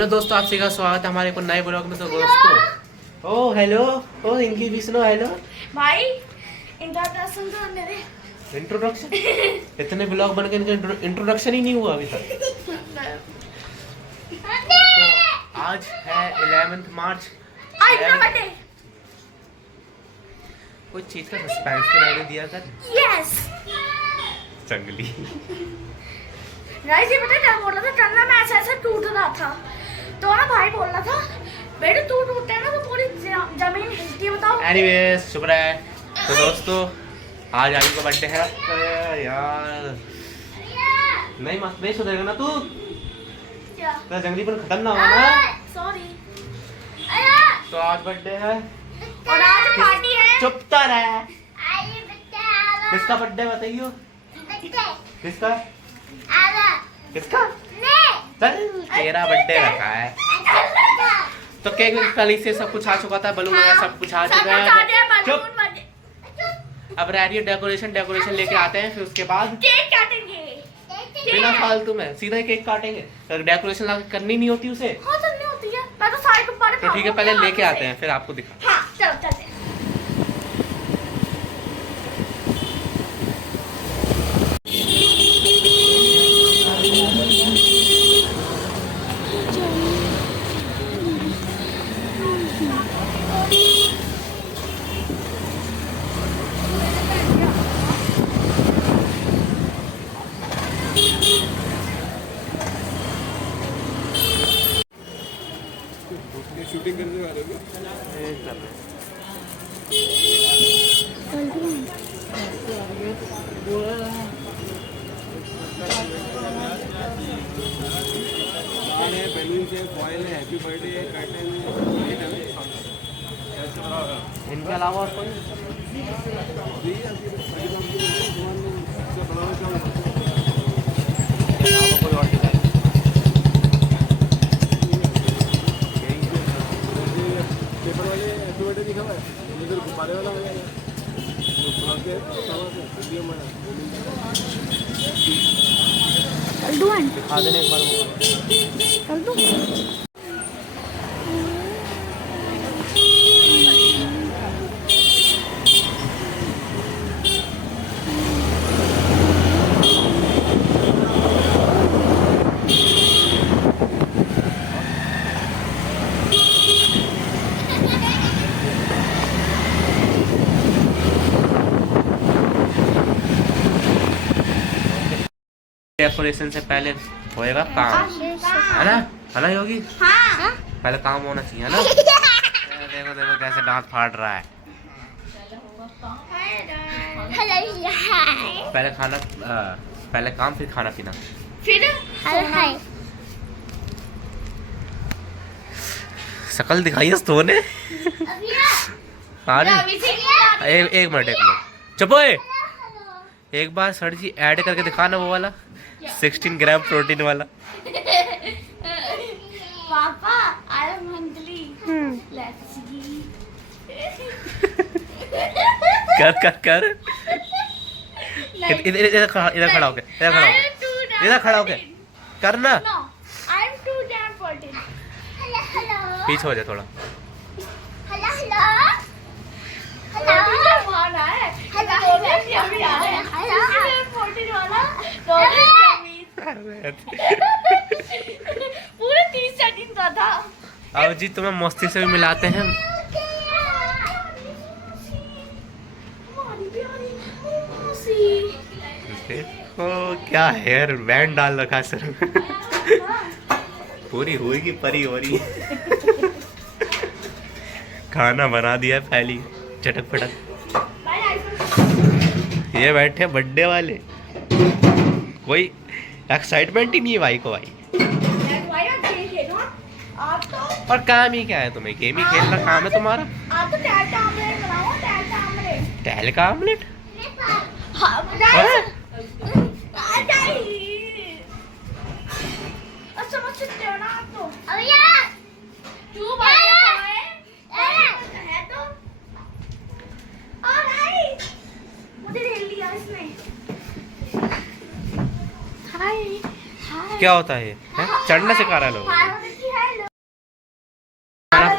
Hello दोस्तों, आप सभी का स्वागत है हमारे को नए ब्लॉग में। तो दोस्तों ओ हेलो ओ इनकी भी सुनो हेलो भाई। इंट्रोडक्शन तो होने दे। इंट्रोडक्शन इतने ब्लॉग बन के इनका इंट्रोडक्शन ही नहीं हुआ अभी तक। तो आज है 11 मार्च। आज ना बर्थडे। कुछ चीज का सस्पेंस तो नहीं दिया कर। यस जंगली गाइस, ये पता है क्या बोल रहा था? चलना मैं ऐसे टूट रहा था तो ना भाई बोल रहा था बेटे तू टूटते है ना तो पूरी जमीन हिलती है। बताओ। एनीवेज शुक्र है। तो दोस्तों आज आयु का बर्थडे है। तो यार नहीं सुधरेगा ना तू। क्या? तो जंगलीपन खत्म ना होगा ना। सॉरी। तो आज बर्थडे है और आज पार्टी है। चुपता रहे। किसका बर्थडे बताइयो? किसका किसका? चल तेरा बर्थडे रखा है। तो केक कल से सब कुछ आ चुका था, बलून वगैरह सब कुछ आ चुका है। चुप। अब रह रही है डेकोरेशन लेके आते हैं, फिर उसके बाद केक काटेंगे। बिना फालतू में सीधा केक काटेंगे। तो डेकोरेशन करनी नहीं होती उसे। हाँ करनी होती है। मैं तो सारे गुब्बारे तो ठीक है, पहले लेके आते हैं फिर आपको दिखा। हाँ चलो चलते हैं। शूटिंग करने वाले भी बैलून से फॉइल है, हैप्पी बर्थडे है, कर्टन इनके अलावा और कोई कोई और डिजाइन पेपर वाले हैप्पी बर्थडे लिखा हुआ है, इधर गुब्बारे वाला हो जाएगा दिखा देने एक बार वो। कर दूँ? डेकोरेशन से पहले होएगा काम, है ना योगी? हाँ। पहले काम होना चाहिए ना। देखो देखो कैसे दांत फाड़ रहा है। पहले खाना पहले काम फिर खाना पीना। फिर शकल दिखाई है तूने। अरे एक मिनट चुप होए। एक बार सर जी ऐड करके दिखाना वो वाला 16 ग्राम प्रोटीन वाला। पापा I am hungry. Let's eat. कर इधर खड़ा होके करना। I am too damn protein. Hello पीछे हो जाए थोड़ा। पूरे 30 सेकंड का था। अब जी तुम्हें मस्ती से भी मिलाते हैं। देखो क्या हेयर बैंड डाल रखा सर में। पूरी होगी परी हो रही। खाना बना दिया पहली चटक पटक। ये बैठे बर्थडे वाले, कोई एक्साइटमेंट ही नहीं है भाई को भाई। और काम ही क्या है तुम्हें? गेम ही खेलना काम है तुम्हारा। आप तो टैट आमलेट बनाओ। टैट आमलेट। टहल का आमलेट। हाँ समझ सकते हो ना आप तो। अब यार तू है तो ऑलराइट। मुझे ढेल लिया इसने। हाय क्या होता है ये? चढ़ना सिखा रहा है लोग। हाय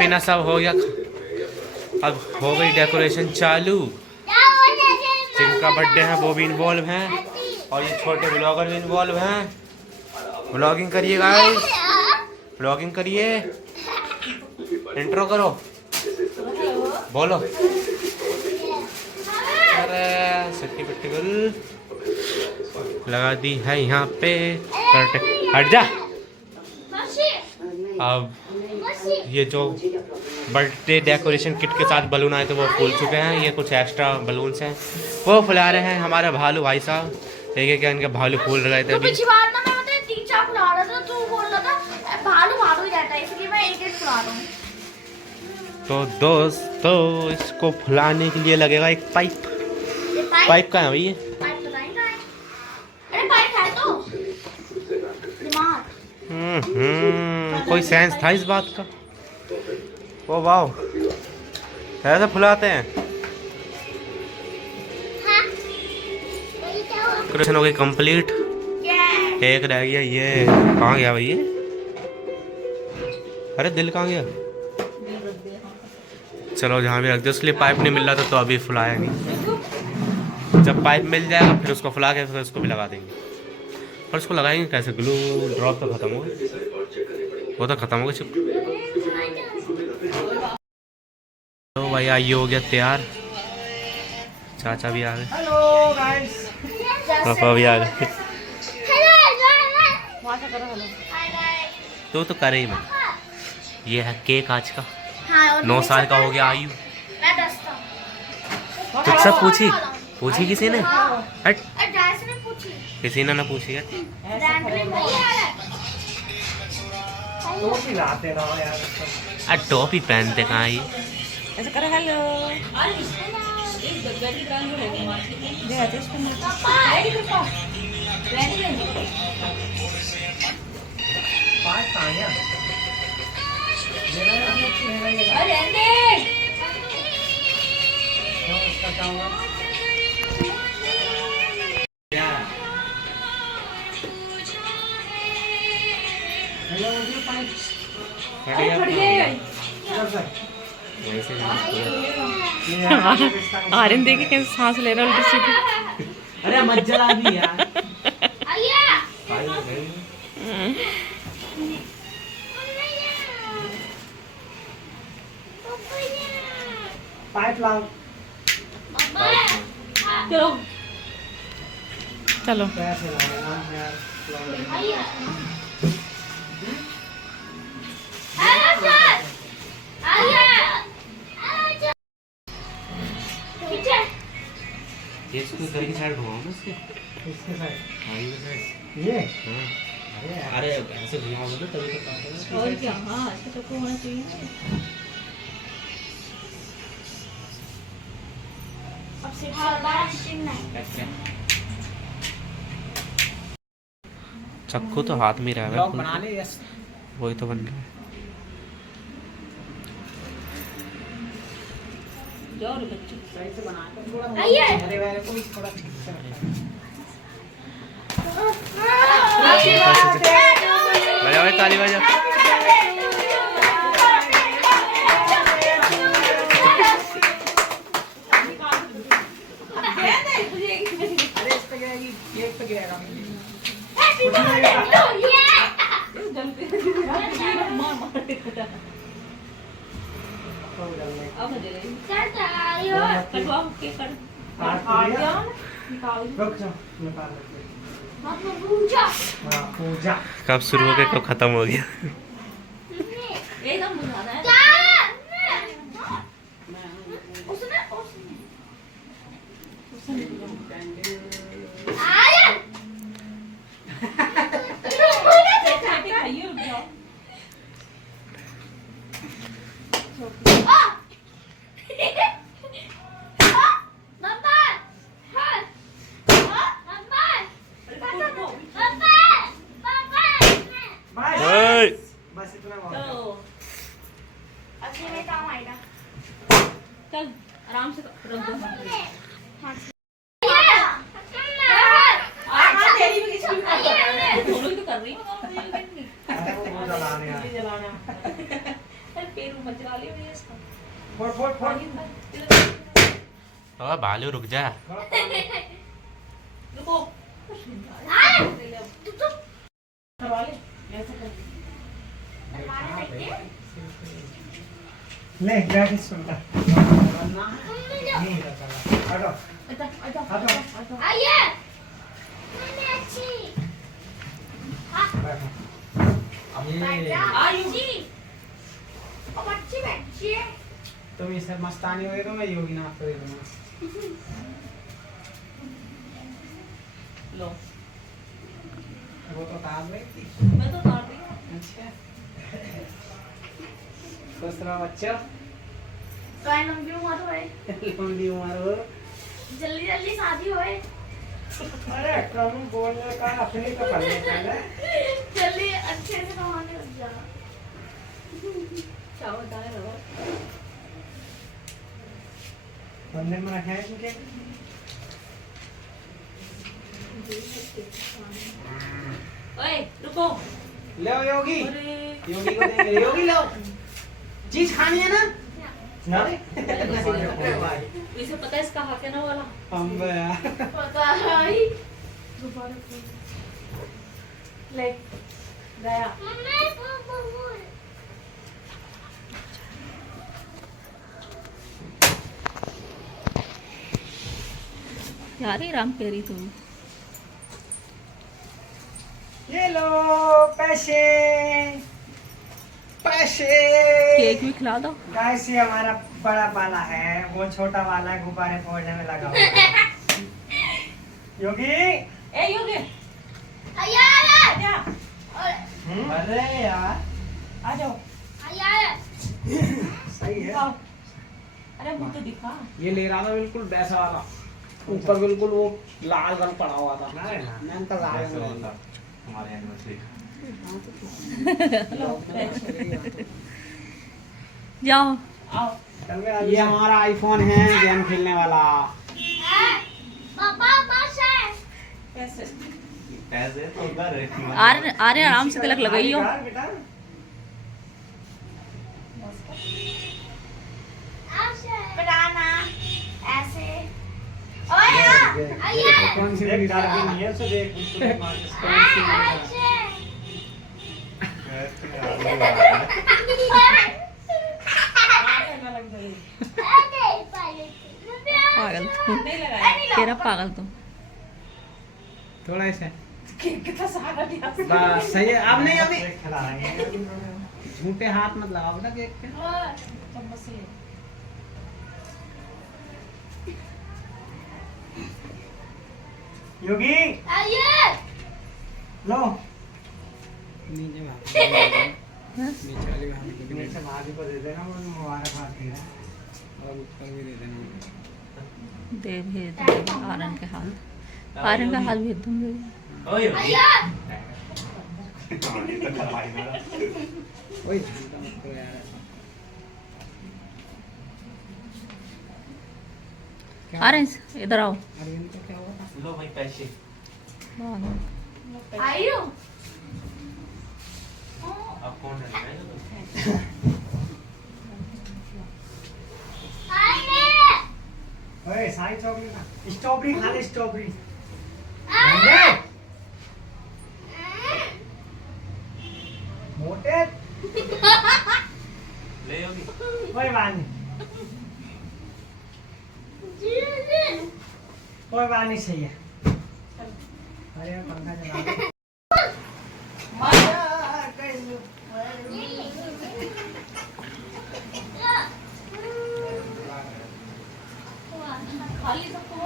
पीना सब हो गया। अब हो गई डेकोरेशन चालू। जिनका बर्थडे है वो भी इन्वॉल्व हैं और ये छोटे ब्लॉगर भी इन्वॉल्व हैं। ब्लॉगिंग करिए गाइस, ब्लॉगिंग करिए। इंट्रो करो, बोलो। अरे सट्टी पट्टी लगा दी है यहाँ पे। हट जा। अब ये जो बर्थडे डेकोरेशन किट के साथ बलून आए थे वो फूल चुके हैं। ये कुछ एक्स्ट्रा बलून्स हैं वो फुला रहे हैं हमारे भालू भाई साहब। देखिए क्या इनके भालू फूल रहे थे। पिछली बार ना मैं मतलब 3-4 फुला रहा था, तू बोल रहा था भालू भालू ही रहता है, इसलिए मैं एक फुला रहा हूँ। तो दोस्तों इसको फुलाने के लिए लगेगा एक पाइप। पाइप कहाँ है भैया? पाइप तो नहीं है। अरे पाइप है तो दिमाग। कोई सेंस था इस बात का? ओ वाह, ऐसे फुलाते हैं। डेकोरेशन हो गई कंप्लीट। एक रह गया, ये कहाँ गया भैया? अरे दिल कहाँ गया? चलो जहाँ भी रख दो। इसलिए पाइप नहीं मिल रहा था तो अभी फुलाया नहीं। जब पाइप मिल जाएगा फिर उसको फुला के फिर उसको भी लगा देंगे। और उसको लगाएंगे कैसे? ग्लू ड्रॉप तो खत्म हो गया, वो तो खत्म हो गया। तो भाई ये हो गया तैयार। चाचा भी आ गए, हेलो गाइस। पापा भी आ गए। तो करे ही मैं। ये है केक आज का। 9 साल का हो गया आयु। मैं 10 था। तुझसे पूछी किसी ने? हट, ने पूछी। किसी ने ना पूछी है। टोपी लाते रहो यार। टोपी पहनते कहाँ ये? ऐसे करो हेलो। पाँच कहाँ गया? उसका क्या हुआ? आर्यन देखिए कैसे सांस ले रहा है उल्टी सीधी। अरे मत जला दी यार। पाइप लाओ। चलो कैसे लाएगा यार? ये इसको इधर की साइड घुमाओ ना इसके। इसके साइड आगे की साइड। ये हाँ। अरे ऐसे घुमाओगे ना तभी तो काटेगा। और क्या? हाँ ऐसा तो होना चाहिए। अब सिर्फ अच्छा। चक्कू तो हाथ में रहा है। ब्लॉग बना ले। यस, वही तो बन रहा है। जाओ रे बच्चे। सही से बना के थोड़ा। आइए। अरे मेरे को भी थोड़ा ठीक से बजा भाई ताली बजा। अरे इस पे गिरेगी, केक पे गिरेगा। अब दे रही आइए। कटवाओ केक कट। रुक जाओ, निकाल लेते हैं। पूजा। हाँ, पूजा। कब शुरू हो गया कब खत्म हो गया? एकदम बुझाना है। खाइए रुक जाओ। बस इतना बहुत है। चल आराम से रख दो। तेरी भी किसी दोनों ही तो कर रही हूँ। अरे वो बहुत जला रहे हैं। जलाना। अरे पैर मजरा लियो ये इसका फोड़ फोड़ फोड़ ओ भालू रुक जा। रुको करवा ले ऐसा कर ले बैठ सुनता हटो हटो आइए मम्मी अच्छी अच्छी अब अच्छी बैठी है तुम इसे मस्तानी हो तो मैं योगी नाथ कर दूंगा लो वो तो काज में थी मैं तो काट रही हूं अच्छा दूसरा बच्चा काय लंबी उम्र होए लंबी उम्र हो जल्दी जल्दी शादी होए अरे कम बोलने का अपने का पढ़ने का है जल्दी अच्छे से कमाने लग जा क्या होता है रवा मंदिर में रखे हैं इनके ओए रुको लो योगी अरे योगी को देंगे योगी लो चीज खानी है ना अरे इसे पता है इसका हक है ना वाला हम पता है ले गया मम्मी यार ही राम पेरी तू ये लो पैसे पैसे केक भी खिला दो गाइस ये हमारा बड़ा वाला है वो छोटा वाला है गुब्बारे फोड़ने में लगा हुआ है योगी ए योगे आया अरे यार आ जाओ आया सही है अरे मुझे तो दिखा ये ले रहा था बिल्कुल वैसा वाला ऊपर बिल्कुल वो लाल रंग पड़ा हुआ था मैंने कहा लाल ऐसा रंग होता हमारे एनिवर्सरी। जाओ आओ ये हमारा आईफोन है गेम खेलने वाला पापा बस है कैसे ऐसे तो उधर है। आरे आराम से तिलक लगाइयो बेटा बनाना ऐसे ओए आइए कौन सी बड़ी डाल दी नहीं है सो देख उसको मार के कौन सी ऐसे पागल तू तेरा पागल तू थोड़ा ऐसे कितना सारा दिया बस सही है अब नहीं अभी खिलाएंगे। झूठे हाथ मत लगाओ बेटा केक पे चम्मच से ले योगी आइए लो नीचे नीचे वाली भाभी नीचे भाभी को दे देना वो मुबारक खाती है और ऊपर भी दे देना दे भेज दे आरन के हाथ आरन का हाथ भेज दूंगी ओए आइए ये तो खराई मेरा। ओए झूठा मत करो यार ऐसा आरन इधर आओ अरविंद को क्या हुआ था लो भाई पैसे। आई हूँ अब कौन है? ओए साई चॉकलेट ना स्ट्रॉबेरी खा ले स्ट्रॉबेरी मोटे ले योगी। कोई बात नहीं कोई बात नहीं सही है अरे पंखा चला दो खाली सबको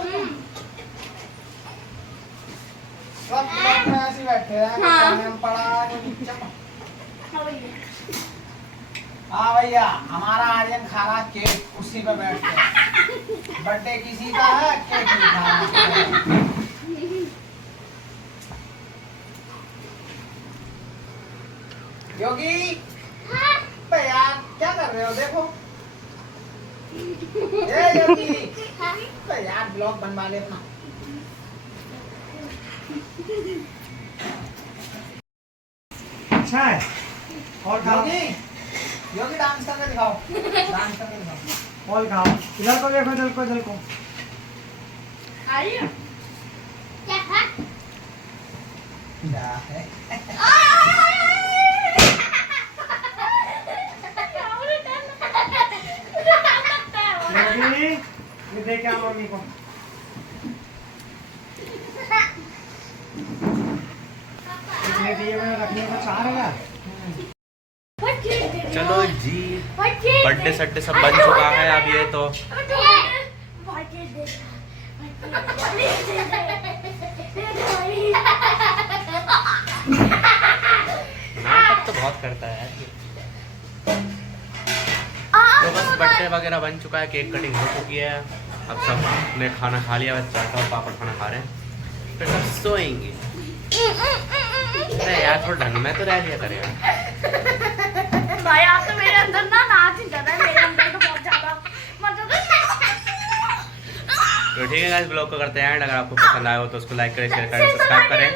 ऐसे बैठे हैं खाने में पड़ा हाँ भैया हमारा आर्यन खा रहा केक कुर्सी पे बैठ के बर्थडे किसी का है केक नहीं खा रहा योगी बे यार क्या कर रहे हो देखो ये योगी बे यार ब्लॉग बनवा ले अपना अच्छा है और योगी योगी डांस करके दिखाओ, डांस करके दिखाओ। बॉल खाओ, इधर को देखो, इधर को, इधर को। आइए क्या है क्या है? योगी, ये दे क्या मम्मी को? इतने दिए में रखने को 4 है। चलो जी, बर्थडे सड्डे सब बन चुका है अब ये तो। नाटक तो बहुत करता है यार ये। तो बस बर्थडे वगैरह बन चुका है, केक कटिंग हो चुकी है, अब सब ने खाना खा लिया, बच्चा और पापा खाना खा रहे हैं, फिर सब सोएंगे। अरे यार थोड़ा ढंग में तो रह लिया करे यार। भाई आप तो मेरे अंदर ना नाच ही कर रहे हैं, मेरे अंदर तो बहुत ज्यादा मतलब। तो ठीक है गाइस, ब्लॉग को करते हैं एंड। अगर आपको पसंद आया हो तो उसको लाइक करें, शेयर करें, सब्सक्राइब करें।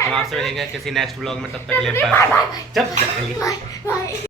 हम आपसे मिलेंगे किसी नेक्स्ट ब्लॉग में, तब तक के लिए बाय। जब